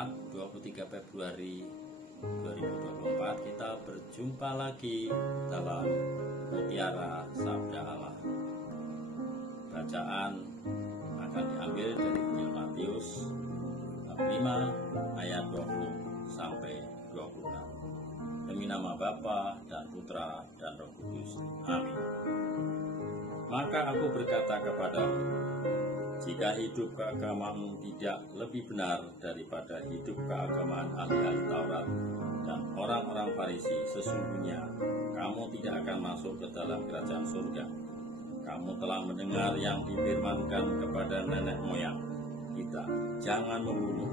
Jumat 23 Februari 2024 kita berjumpa lagi dalam Mutiara Sabda Allah. Bacaan akan diambil dari Injil Matius bab 5 ayat 20 sampai 26. Demi nama Bapa dan Putra dan Roh Kudus. Amin. Maka aku berkata kepadamu, jika hidup keagamaanmu tidak lebih benar daripada hidup keagamaan ahli-ahli Taurat dan orang-orang Farisi, sesungguhnya kamu tidak akan masuk ke dalam kerajaan surga. Kamu telah mendengar yang difirmankan kepada nenek moyang kita, jangan membunuh.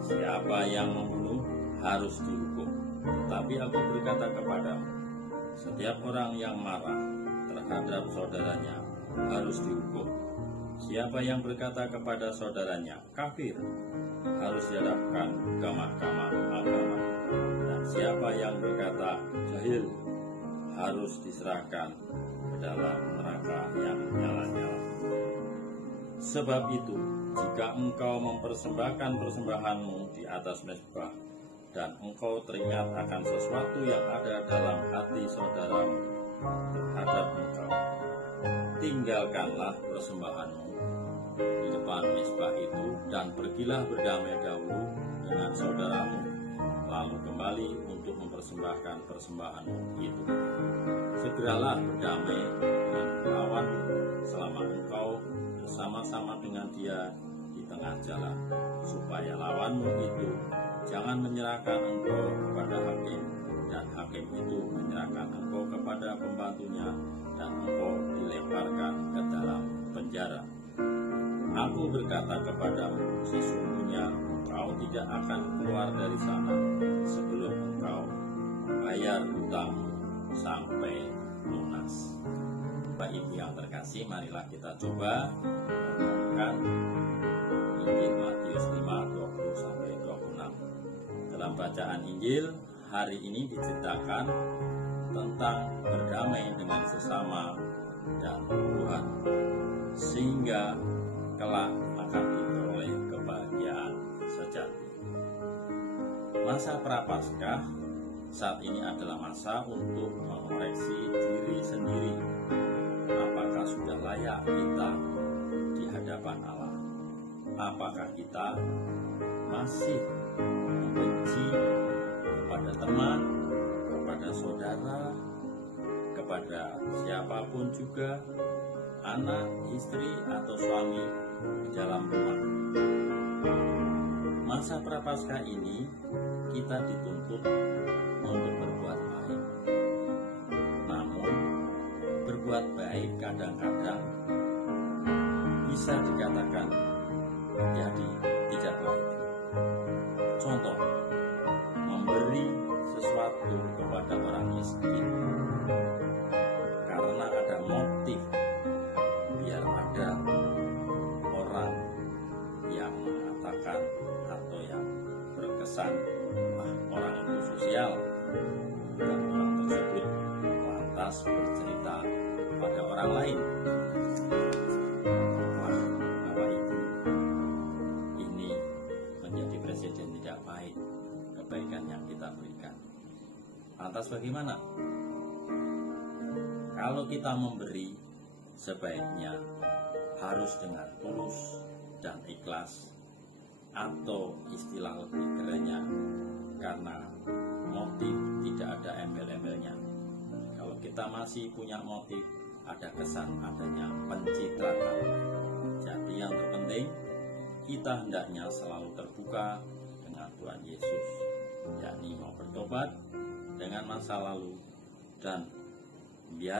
Siapa yang membunuh harus dihukum. Tetapi aku berkata kepadamu, setiap orang yang marah terhadap saudaranya harus dihukum. Siapa yang berkata kepada saudaranya kafir harus dihadapkan ke mahkamah agama. Dan siapa yang berkata jahil harus diserahkan ke dalam neraka yang nyala-nyala. Sebab itu, jika engkau mempersembahkan persembahanmu di atas mezbah dan engkau teringat akan sesuatu yang ada dalam hati saudaramu terhadap engkau, tinggalkanlah persembahanmu di depan mezbah itu dan pergilah berdamai dahulu dengan saudaramu, lalu kembali untuk mempersembahkan persembahanmu itu. Segeralah berdamai dengan lawanmu selama engkau bersama-sama dengan dia di tengah jalan, supaya lawanmu itu jangan menyerahkan engkau kepada hakim, dan hakim itu menyerahkan engkau kepada pembantunya, dan engkau dilemparkan ke dalam penjara. Aku berkata kepadamu, sesungguhnya engkau tidak akan keluar dari sana sebelum engkau membayar hutangmu sampai lunas. Bapak Ibu yang terkasih, marilah kita coba merenungkan Injil Matius 5, 20 sampai 26. Dalam bacaan Injil hari ini diceritakan tentang berdamai dengan sesama dan Tuhan, sehingga kelak akan diperoleh kebahagiaan sejati. Masa Prapaskah saat ini adalah masa untuk mengoreksi diri sendiri. Apakah sudah layak kita di hadapan Allah? Apakah kita masih membenci kepada teman, kepada saudara, kepada siapapun juga, anak, istri, atau suami di dalam rumah? Masa Prapaskah ini kita dituntut untuk berbuat baik. Namun, berbuat baik kadang-kadang bisa dikatakan menjadi tidak baik. Contoh, memberi sesuatu kepada orang miskin karena ada motif biar ada orang yang mengatakan atau yang berkesan, orang itu sosial, dan orang tersebut lantas bercerita pada orang lain. Bapak Ibu, ini menjadi presiden tidak baik kebaikan yang kita berikan. Lantas bagaimana? Kalau kita memberi, sebaiknya harus dengan tulus dan ikhlas, atau istilah lebih kerennya, karena motif tidak ada embel-embelnya. Kalau kita masih punya motif, ada kesan adanya pencitraan. Jadi yang terpenting, kita hendaknya selalu terbuka dengan Tuhan Yesus, yakni mau bertobat dengan masa lalu dan biar